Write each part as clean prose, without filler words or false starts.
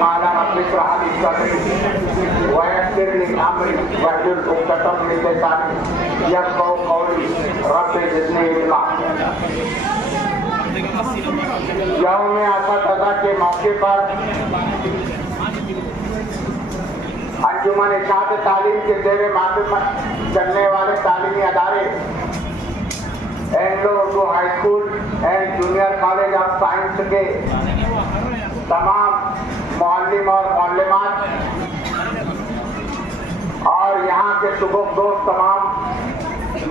قال رب اشرح لي صدري ويسر لي امري واحلل عقدة من لساني يفقهوا قولي رب زدني علما. یوم اساتذہ کے موقع پر انجمن اشاعت تعلیم کے زیر ماتحت چلنے والے تعلیمی ادارے Anglo Urdu high school and junior college of science کے تمام معلم اور معلمات اور یہاں کے سبک دوست تمام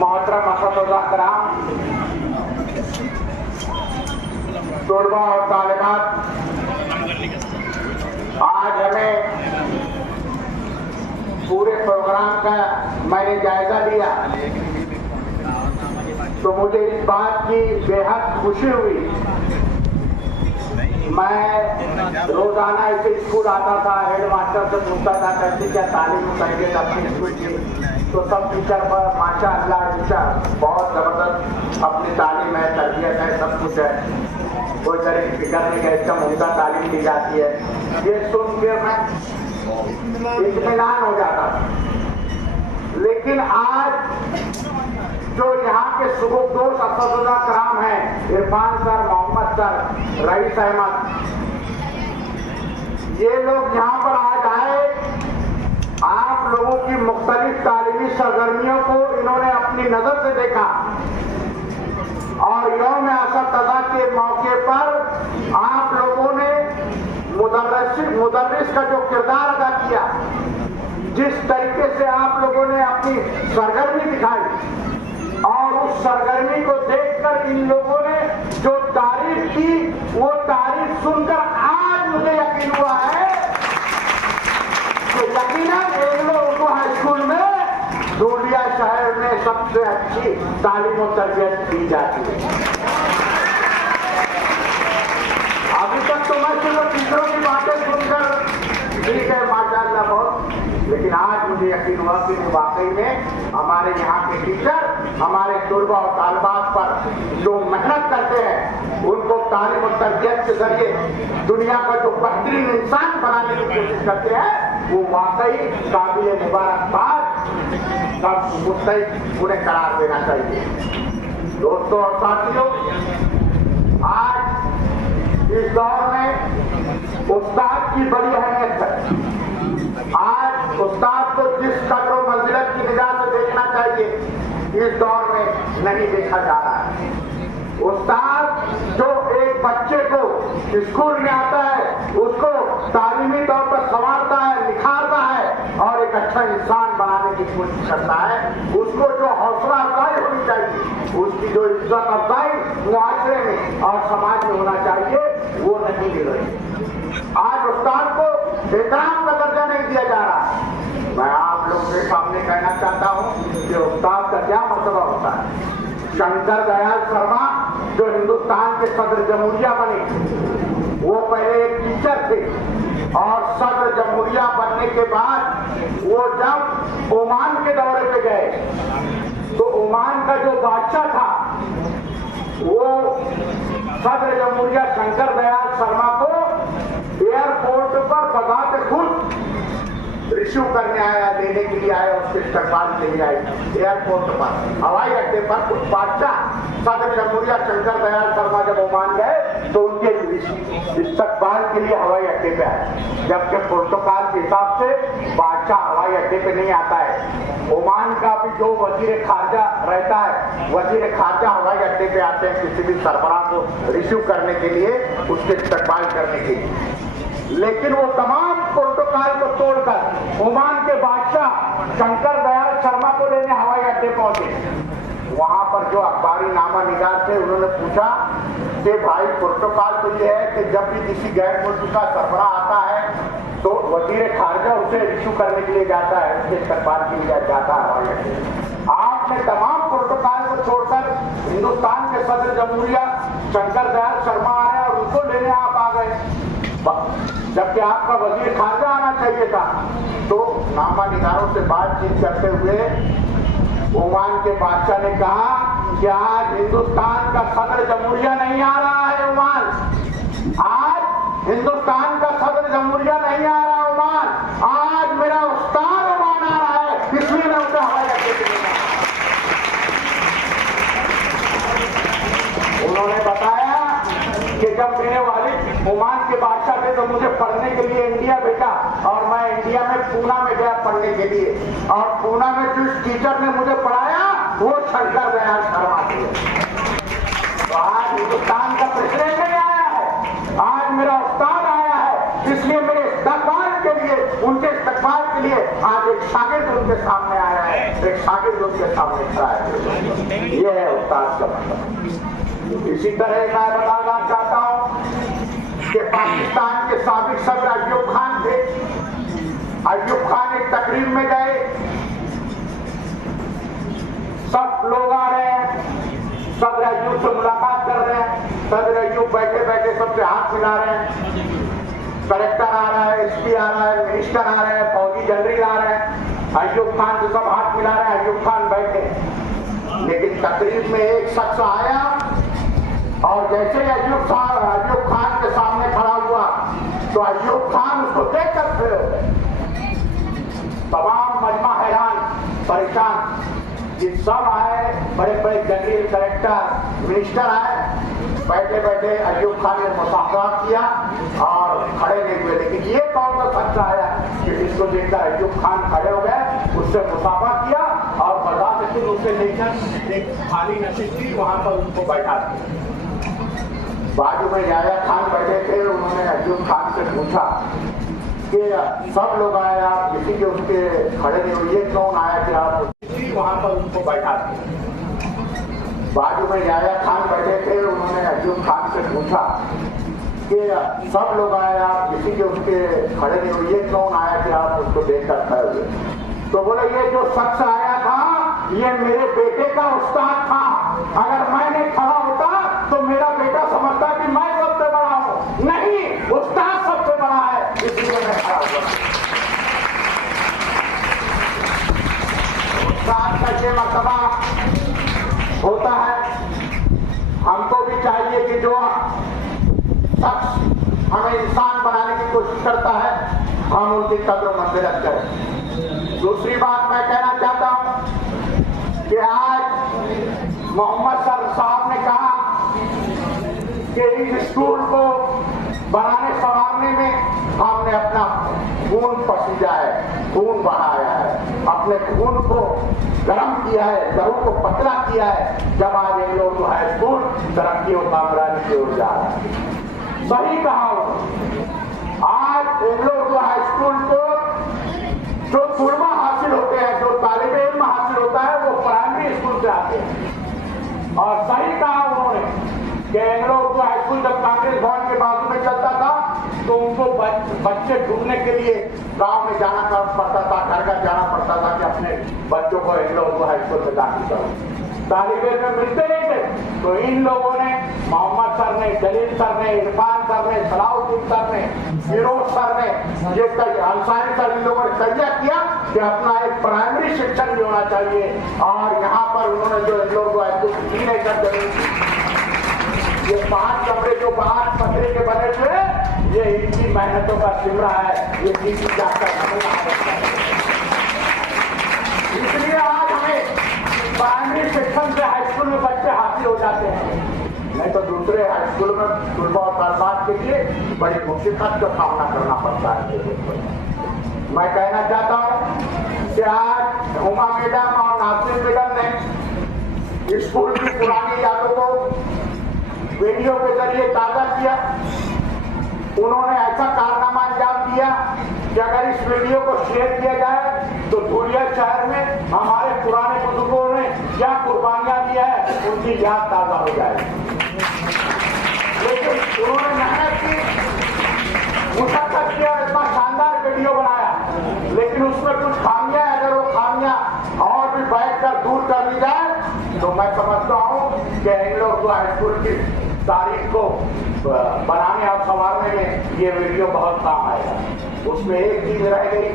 محترم اساتذہ کرام، طلباء اور طالبات، آج ہمیں پورے پروگرام کا میں نے جائزہ لیا تو مجھے اس بات کی بے حد خوشی ہوئی. میں روزانہ اسے اسکول آتا تھا، ہیڈ ماسٹر سے پوچھتا تھا کیسی کیا تعلیم تربیت اپنی اسکول کی، تو سب ٹیچر پر ماشاء اللہ ٹیچر بہت زبردست اپنی تعلیم ہے، تربیت ہے، سب کچھ ہے، کوئی طرح کی فکر نہیں ہے، اس کا عمدہ تعلیم دی جاتی ہے. یہ سن کے میں اطمینان ہو جاتا تھا. لیکن آج جو یہاں کے سبک دوست اساتذہ کرام ہیں، عرفان سر، محمد سر، رئیس احمد، یہ لوگ یہاں پر آج آئے، آپ لوگوں کی مختلف تعلیمی سرگرمیوں کو انہوں نے اپنی نظر سے دیکھا اور یوم اساتذہ کے موقع پر آپ لوگوں نے مدرس کا جو کردار ادا کیا، جس طریقے سے آپ لوگوں نے اپنی سرگرمی دکھائی اور اس سرگرمی کو دیکھ کر ان لوگوں نے جو تعریف کی وہ تعریف سن کر آج مجھے یقین ہوا ہے کہ یقیناً اینگلو اردو ہائی اسکول میں دھولیا شہر میں سب سے اچھی تعلیم و تربیت دی جاتی ہے. ابھی تک تو میں صرف ٹیچروں کی باتیں سن کر ٹھیک ہے ماشاء اللہ بہت، لیکن آج مجھے یقین ہوا کہ واقعی میں ہمارے یہاں کے ٹیچر ہمارے طلباء اور طالبات پر جو محنت کرتے ہیں، ان کو تعلیم و تربیت کے ذریعے دنیا کا جو بہترین انسان بنانے کی کوشش کرتے ہیں، وہ واقعی قابل مبارکباد کا مستحق انہیں قرار دینا چاہیے. دوستوں اور ساتھیوں، آج اس دور میں استاد کی بڑی اہمیت ہے. آج استاد کو جس قدر و منزلت کی نگاہ سے دیکھنا چاہیے اس دور میں نہیں دیکھا جا رہا ہے. استاد جو ایک بچے کو اسکول میں آتا ہے، اس کو تعلیمی طور پر سنوارتا ہے، نکھارتا ہے اور ایک اچھا انسان بنانے کی کوشش کرتا ہے، اس کو جو حوصلہ افزائی ہونی چاہیے، اس کی جو عزت افزائی معاشرے میں اور سماج میں ہونا چاہیے، وہ نہیں مل رہی. آج استاد کو احترام کا درجہ نہیں دیا جا رہا. میں آپ لوگ کے سامنے کہنا چاہتا ہوں کہ استاد کا کیا مرتبہ ہوتا ہے. شنکر دیال شرما جو ہندوستان کے صدر جمہوریہ بنے، وہ پہلے ایک ٹیچر تھے اور صدر جمہوریہ بننے کے بعد وہ جب عمان کے دورے پہ گئے تو عمان کا جو بادشاہ تھا وہ صدر جمہوریہ شنکر دیال شرما کو ایئرپورٹ پر بذات خود ریسیو کرنے آیا، لینے کے لیے آیا، اس کے استقبال کے لیے آئے. ایئرپورٹ پر، ہوائی اڈے پر کچھ بادشاہ صدر جمہوریہ شنکر دیال شرما جب عمان گئے تو ان کے استقبال کے لیے ہوائی اڈے پہ آئے، جبکہ پروٹوکال کے حساب سے بادشاہ ہوائی اڈے پہ نہیں آتا ہے. عمان کا بھی جو وزیر خارجہ رہتا ہے، وزیر خارجہ ہوائی اڈے پہ آتے ہیں کسی بھی سربراہ کو ریسیو کرنے کے لیے، اس کے استقبال کرنے کے لیے. لیکن وہ تمام پروٹوکال کو توڑ کر عمان کے بادشاہ شنکر دیال شرما کو لینے ہوائی اڈے پہنچے. وہاں پر جو اخباری نامہ نگار تھے انہوں نے پوچھا کہ بھائی پروٹوکال تو یہ ہے کہ جب بھی کسی غیر ملک کا سربراہ آتا ہے تو وزیر خارجہ اسے ریسیو کرنے کے لیے جاتا ہے، اس کے استقبال کے لیے جاتا ہے ہوائی اڈے. آپ نے تمام پروٹوکال کو چھوڑ کر ہندوستان کے صدر جمہوریہ شنکر دیال شرما آئے اور ان کو لینے آپ آ گئے، جبکہ آپ کا وزیر خارجہ آنا چاہیے تھا. تو نامہ نگاروں سے بات چیت کرتے ہوئے عمان کے بادشاہ نے کہا کہ آج ہندوستان کا صدر جمہوریہ نہیں آ رہا ہے عمان، آج हिंदुस्तान का सदर जमहूरिया नहीं आ रहा ओमान, आज मेरा उस्ताद ओमान आ रहा है, इसलिए मैं उसे हवाई अड्डे पे लेना। उन्होंने बताया कि जब मेरे वालिद ओमान के बादशाह थे तो मुझे पढ़ने के लिए इंडिया भेजा और मैं इंडिया में पूना में गया पढ़ने के लिए, और पूना में जिस टीचर ने मुझे पढ़ाया वो शंकर दयाल शर्मा थे। तो आज हिंदुस्तान का प्रेसिडेंट नहीं आया है, आज मेरा उस्ताद आया है, इसलिए मेरे इस्तकबाल के लिए, उनके इस्तकबाल के लिए आज एक शागिर्द उनके सामने आया है, एक शागिर्द उनके सामने खड़ा है। ये है उस्ताद का मतलब। इसी तरह मैं बताना चाहता हूं कि पाकिस्तान के साबिक सदर अयूब खान थे। अयूब खान एक तकरीर में गए, सब लोग आ रहे हैं, सदर अयूब से मुलाकात कर रहे हैं, सदर अयूब बैठे बैठे सबसे हाथ मिला रहे हैं, कलेक्टर आ रहा है, एसपी आ रहा है, मिनिस्टर आ रहे हैं, फौजी जनरल आ रहे हैं, अयूब खान से सब हाथ मिला रहे हैं, अयूब खान बैठे। लेकिन तकरीर में एक शख्स आया और जैसे ही अयूब खान के सामने खड़ा हुआ तो अयूब खान उसको देखकर खड़े हो गए। तमाम मजमा हैरान परेशान, ये सब आए, बड़े बड़े जनरल, कलेक्टर, मिनिस्टर आए, बैठे बैठे अयूब खान ने मुसाफा किया और खड़े नहीं हुए। लेकिन ये कौन सा शख्स आया कि जिसको देखकर अयूब खान खड़े हो गए, उससे मुसाफा किया और बाजार से फिर उससे लेकर एक खाली नशीब थी वहां पर उसको बैठा दिया। बाजू में याया खान बैठे थे, उन्होंने अयूब खान से पूछा कि सब लोग आए, आप किसी के उसके खड़े नहीं हुए, ये कौन आया कि आप वहां पर उसको बैठा दिया। बाजू में याया खान बैठे थे, उन्होंने अयूब खान से पूछा कि सब लोग आए, आप किसी के उसके खड़े नहीं हुए, ये कौन आया कि आप उसको देखकर खड़े हुए। तो बोले ये जो शख्स आया था ये मेरे बेटे का उस्ताद था, अगर मैं नहीं खड़ा होता तो मेरा बेटा समझता कि मैं सबसे बड़ा हूं, नहीं, उस्ताद सबसे बड़ा है, इसलिए मैं खड़ा हुआ। उस्ताद का ये मर्तबा होता है। हमको भी चाहिए कि जो शख्स हमें इंसान बनाने की कोशिश करता है हम उनकी कद्र मंजिलत करें। दूसरी बात मैं कहना चाहता हूं कि आज मोहम्मद सर साहब ने कहा कि इस स्कूल को बनाने संवारने में हमने अपना खून पसीजा है, खून बहाया है, अपने खून को गर्म किया है, लहू को पतला किया है, जब आज एंग्लो उर्दू हाई स्कूल तरक्की और कामयाबी की ओर जा रहा है। सही कहा आज एंग्लो उर्दू हाई स्कूल को जो तुलमा हासिल होते हैं, जो तालिब इल्म हासिल होता है वो प्राइमरी स्कूल से आते हैं। और सही कहा उन्होंने कि एंग्लो उर्दू हाई स्कूल जब कांग्रेस भवन के बाजू में चलता था तो उनको बच्चे ढूंढने के लिए गांव में जाना पड़ता था, घर घर जाना पड़ता था कि अपने बच्चों को एंग्लो उर्दू हाई स्कूल में दाखिल करो। तालिब इल्म मिलते नहीं थे तो इन लोगों ने, मोहम्मद सर ने, जलील सर ने, इरफान सर ने, सलाउद्दीन सर ने, फिरोज सर ने, ये अंसारी सर, इन लोगों ने तैयार किया कि अपना एक प्राइमरी शिक्षण भी होना चाहिए। और यहाँ पर उन्होंने जो इन लोगों को 3 एकड़ जमीन, ये 5 कमरे जो 5 पत्रे के बने थे, ये इनकी मेहनतों का सिमरा है, ये चीज जाकर इसलिए आज हमें प्राइमरी शिक्षण से हाई स्कूल में बच्चे हासिल हो जाते हैं, नहीं तो दूसरे हाई स्कूल में तुलबा और तालबात के लिए बड़ी मुसीबत का सामना करना पड़ता है। मैं कहना चाहता हूँ कि आज हुमा मैडम और नासिर मैडम ने स्कूल की पुरानी यादों को वीडियो के जरिए ताजा किया। उन्होंने ऐसा कारनामा अंजाम दिया कि अगर इस वीडियो को शेयर किया जाए तो धुलिया शहर में हमारे पुराने बुजुर्गों ने क्या कुर्बानियां दी है उनकी याद ताजा हो जाए। लेकिन उन्होंने मेहनत की, मुशक्कत किया, इतना शानदार वीडियो बनाया, लेकिन उसमें कुछ खामियां, अगर वो खामियां और भी बैठकर दूर कर दी जाए तो मैं समझता हूँ कि एंग्लो उर्दू हाई स्कूल की तारीख को बनाने और संवारने में ये वीडियो बहुत काम आएगा। उसमें एक चीज रह गई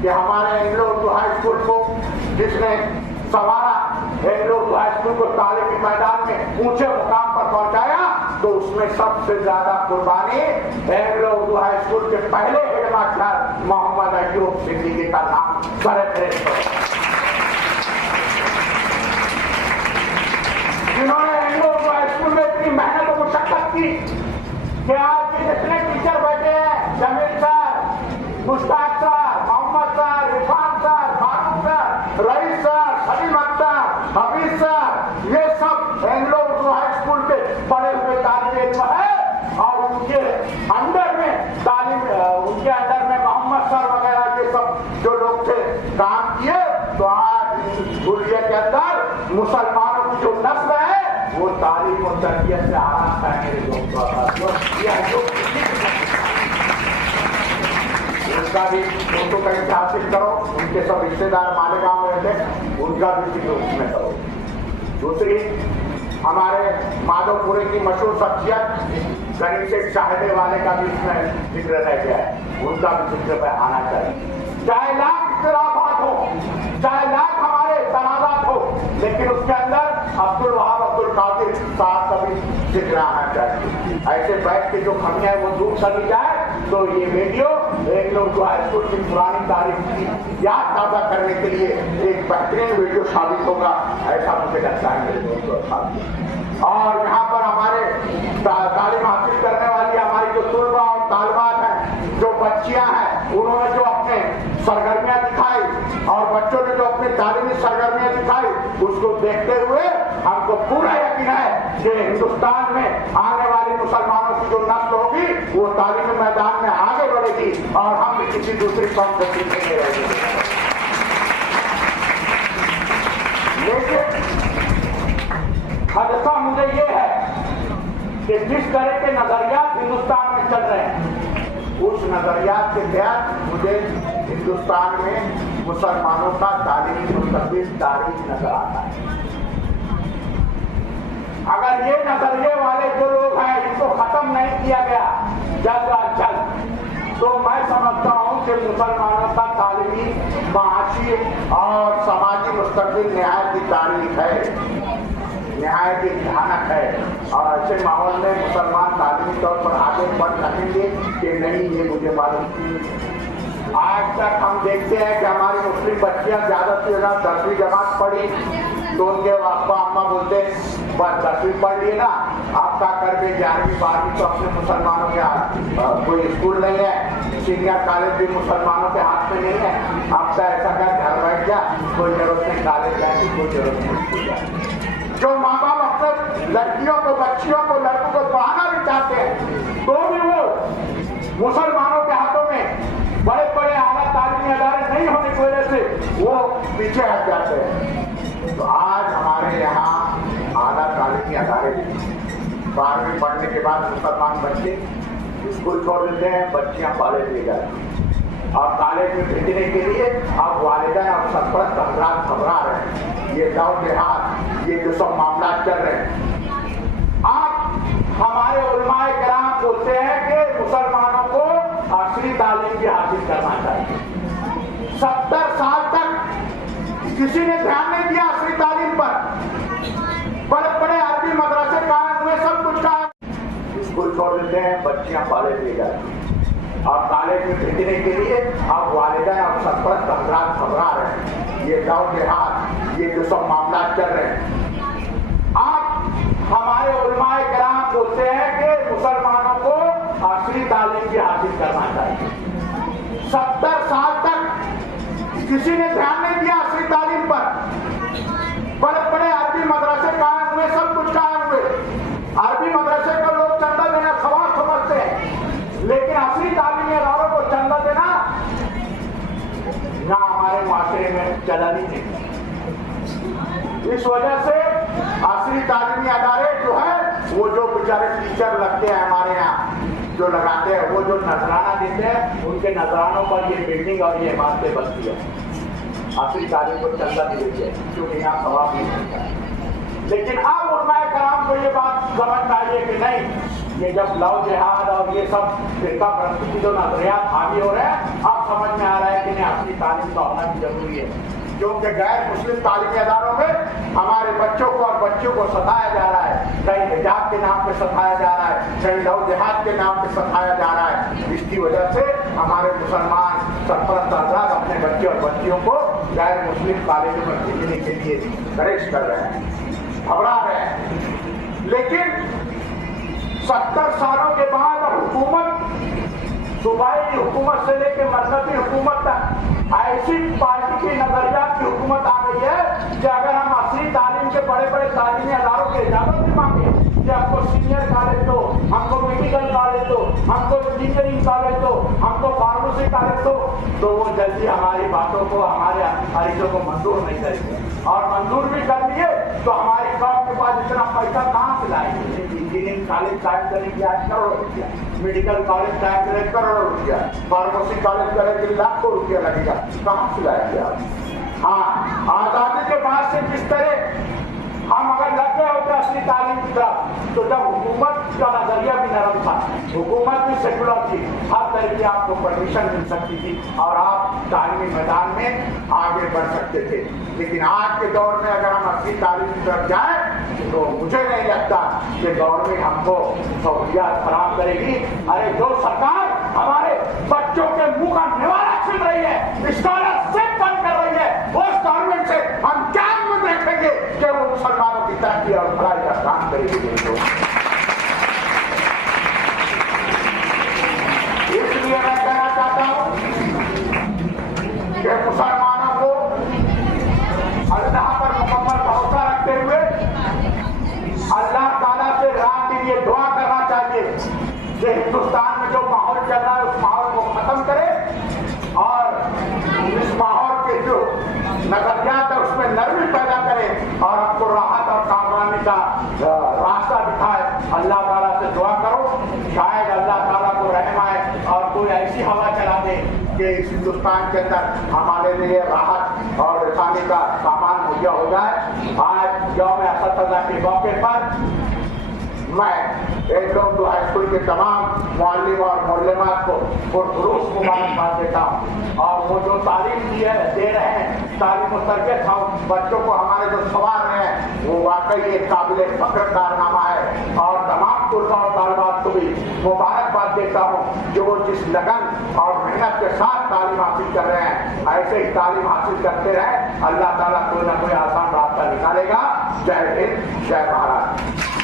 कि हमारे एंग्लो उर्दू हाई स्कूल को जिसने संवारा एंग्लो उर्दू हाई स्कूल को तालीमी मैदान में ऊंचे मुकाम पर पहुंचाया, तो उसमें सबसे ज्यादा कुर्बानी एंग्लो उर्दू हाई स्कूल के पहले हेडमास्टर मोहम्मद अयूब सिद्दीकी का नाम सरेफरेज हो, जिन्होंने एंग्लो उर्दू हाई स्कूल में इतनी मेहनत और मुशक्कत की कि आज जितने टीचर बैठे हैं, Jameel sir, Mushtaq sir, Mohammad sir, Irfan sir, Farooq sir, Raees sir, Saleem Akhtar, Hafeez sir, ये सब एंग्लो उर्दू हाई स्कूल के पढ़े हुए तालिब इल्म है और उनके अंडर में उनके अंडर में मोहम्मद सर वगैरह ये सब जो लोग थे काम किए। तो आज गुलिया के अंदर मुसलमानों की जो नस्ल है वो तालीम और तरबियत से आराम है मेरे दोस्तों। उनका भी फोटो कहीं हासिल करो, उनके सब रिश्तेदार मालेगांव में रहते, उनका भी जिक्र उसमें करो। दूसरी, हमारे माधवपुरे की मशहूर शख्सियत गरीब से चाहने वाले का भी इसमें जिक्र रह गया है, उनका भी जिक्र में आना चाहिए। चाहे लाख इख्तिलाफात हो, चाहे लाख हमारे तनाज़ात हो, लेकिन उसके अंदर अब्दुल वहाब अब्दुल कादिर साहब का भी जिक्र आना चाहिए। ऐसे बैठ के जो खमियां वो दूर चली जाए तो ये video Anglo Urdu high school की पुरानी तारीख की याद ताज़ा करने के लिए एक बेहतरीन वीडियो साबित होगा, ऐसा मुझे लगता है मेरे दोस्तों। और यहाँ पर हमारे तालीम हासिल करने वाली हमारी जो तुलबा और तालिबात हैं, जो बच्चियां हैं, उन्होंने जो अपने सरगर्मियां दिखाई और बच्चों ने जो अपनी तालीमी सरगर्मियां दिखाई, उसको देखते हुए हमको पूरा यकीन है कि हिंदुस्तान में आने वाली मुसलमानों की जो नस्ल होगी वो तालीमी मैदान में आगे बढ़ेगी और हम किसी दूसरी कौम से पीछे नहीं रहेंगे। लेकिन हादसा मुझे ये है कि जिस तरह के नजरियात हिंदुस्तान में चल रहे हैं, उस नजरियात के तहत मुझे हिंदुस्तान में मुसलमानों का तालीमी मुस्तकबिल तारीख नजर आता है। अगर ये नजरिए वाले जो लोग हैं इनको खत्म नहीं किया गया जल्द अज जल्द, तो मैं समझता हूं कि मुसलमानों का तालीमी, माशी और समाजी मुस्तकबिल निहायत ही तारीख है, निहायत ही भयानक है। और ऐसे माहौल में मुसलमान तालीमी तौर पर आगे बढ़ सकेंगे कि नहीं, ये मुझे मालूम नहीं। आज तक हम देखते हैं कि हमारी मुस्लिम बच्चियां ज्यादा से ज्यादा 10वीं जमात पढ़ी तो उनके अब्बा अम्मा बोलते बस 10वीं पढ़ लिए ना, आप क्या कर गए 11वीं 12वीं तो अपने मुसलमानों के हाथ, कोई स्कूल नहीं है, सीनियर कॉलेज भी मुसलमानों के हाथ में नहीं है, आप तो ऐसा कर घर बैठ जा, कोई जरूरत नहीं कॉलेज जाने की, कोई जरूरत नहीं स्कूल जाने। जो माँ बाप अपने लड़कियों को, बच्चियों को, लड़कों को पढ़ाना भी चाहते हैं तो भी वो मुसलमानों के हाथों में बड़े बड़े आला तालीमी अदारे नहीं होने की वजह से वो पीछे हट जाते हैं। तो आज हमारे यहाँ आला तालीमी अदारे 12वीं पढ़ने के बाद मुसलमान बच्चे स्कूल छोड़ देते हैं, बच्चियां कॉलेज ले जाती हैं और कॉलेज में भेजने के लिए अब वालिदैन और सरपरस्त हजरात घबरा रहे हैं। ये लव जिहाद, ये जो सब मामला चल रहे हैं, आप हमारे उलमाए किराम बोलते हैं कि मुसलमानों को असली तालीम भी हासिल करना चाहिए। 70 साल तक किसी ने ध्यान नहीं दिया असली तालीम पर, बड़े बड़े अरबी मदरसे कायम हुए, सब कुछ कायम, स्कूल छोड़ देते हैं, बच्चियां कॉलेज ले जाती हैं और कॉलेज में भेजने के लिए अब वालिदैन और सरपरस्त हजरात घबरा रहे हैं। ये लव जिहाद, ये जो सब मामला चल रहे हैं, आप हमारे उलमाए किराम बोलते हैं कि मुसलमानों को असली तालीम भी हासिल करना चाहिए। 70 साल तक किसी ने ध्यान नहीं दिया असली तालीम पर, बड़े बड़े अरबी मदरसे कायम हुए, सब कुछ कायम हुए, अरबी मदरसे को लोग चंदा देना सवाल समझते हैं, लेकिन असली तालीमी इदारों को चंदा देना ना हमारे माशरे में चलन ही नहीं। इस वजह से असली तालीमी अदारे जो है वो जो बेचारे टीचर लगते हैं हमारे यहाँ जो लगाते हैं, वो जो नजराना देते हैं, उनके नजरानों पर ये बिल्डिंग और ये इमारतें बनती है। असली तालीम को चंदा नहीं देते हैं क्योंकि यहाँ सवाब नहीं मिलता है। लेकिन अब उलमाए कराम को ये बात समझ चाहिए कि नहीं, ये जब लव जिहाद और ये सब फिरका परस्ती की जो नजरियात हावी हो रहे हैं, अब समझ में आ रहा है कि नहीं असली तालीम का होना भी जरूरी है। क्योंकि गैर मुस्लिम तालीमी अदारों में हमारे बच्चों को और बच्चियों को सताया जा रहा है, कहीं हिजाब के नाम पे सताया जा रहा है, कहीं लव जिहाद के नाम पे सताया जा रहा है। इसकी वजह से हमारे मुसलमान सरपरस्त आजाद अपने बच्चे और बच्चियों को गैर मुस्लिम कॉलेजों में भेजने के लिए करेक्ट कर रहे हैं, घबरा रहे हैं। लेकिन 70 सालों के बाद हुकूमत, सूबाई हुकूमत से लेकर मजहबी हुकूमत तक ऐसी पार्टी की नजरियात की हुकूमत आ गई है कि अगर हम असली तालीम के बड़े बड़े तालीमी अदारों की इजाजत भी मांगे कि हमको सीनियर कॉलेज दो, हमको मेडिकल कॉलेज दो, हमको इंजीनियरिंग कॉलेज दो, हमको फार्मेसी कॉलेज दो, तो वो जल्दी हमारी बातों को, हमारे मरीजों को मंजूर नहीं करेंगे। और मंजूर भी कर लिए तो हमारी कौम के पास इतना पैसा कहाँ से लाएंगे? इंजीनियरिंग कॉलेज कायम करने की आज करोड़ों रुपया, मेडिकल कॉलेज कायम करने करोड़ों रुपया, फार्मेसी कॉलेज करने के लाखों रुपया लगेगा, कहाँ से लाएंगे आप? हाँ, आजादी के बाद से जिस तरह हम अगर लग गए होते असली तालीम की तरफ, तो जब हुकूमत का नजरिया भी नरम था, हुकूमत भी सेकुलर थी, हर तरह की आपको परमिशन मिल सकती थी और आप तालीमी मैदान में आगे बढ़ सकते थे। लेकिन आज के दौर में अगर हम असली तालीम की तरफ जाएं तो मुझे नहीं लगता कि गवर्नमेंट हमको सहूलियात फराहम करेगी। अरे जो सरकार हमारे बच्चों के मुंह का निवाला छीन रही है, स्कॉलरशिप बंद कर रही है, उस गवर्नमेंट से हम क्या उम्मीद रखेंगे कि वो मुसलमानों की तरक्की और भलाई का काम करेगी? इसलिए मैं कहना चाहता हूं कि मुसलमानों को अल्लाह पर मुकम्मल भरोसा रखते हुए अल्लाह ताला से रात के लिए दुआ करना चाहिए कि हिंदुस्तान में जो माहौल चल रहा है उस माहौल को खत्म करे और इस माहौल के जो नजरियात है उसमें नरमी पैदा करे और आपको राहत और कामयाबी का रास्ता दिखाए। अल्लाह ताला से दुआ करो, शायद अल्लाह ताला को रहम आए और कोई ऐसी हवा चला दे कि इस हिंदुस्तान के अंदर हमारे लिए राहत और आसानी का सामान मुहैया हो जाए। आज यौम असद के मौके पर मैं एकदम हाई स्कूल के तमाम मुअल्लिम और मुअल्लिमात को पुरखुलूस मुबारकबाद देता हूँ। और वो जो तालीम दे रहे हैं, तालीम और तरबियत हम बच्चों को हमारे जो संवार रहे हैं, वो वाकई एक काबिल फख्र कारनामा है। और तमाम तुलबा और तालिबात को भी मुबारकबाद देता हूँ जो वो जिस लगन और मेहनत के साथ तालीम हासिल कर रहे हैं, ऐसे ही तालीम हासिल करते रहे। अल्लाह ताला कोई ना कोई आसान रास्ता निकालेगा। जय हिंद, जय महाराज।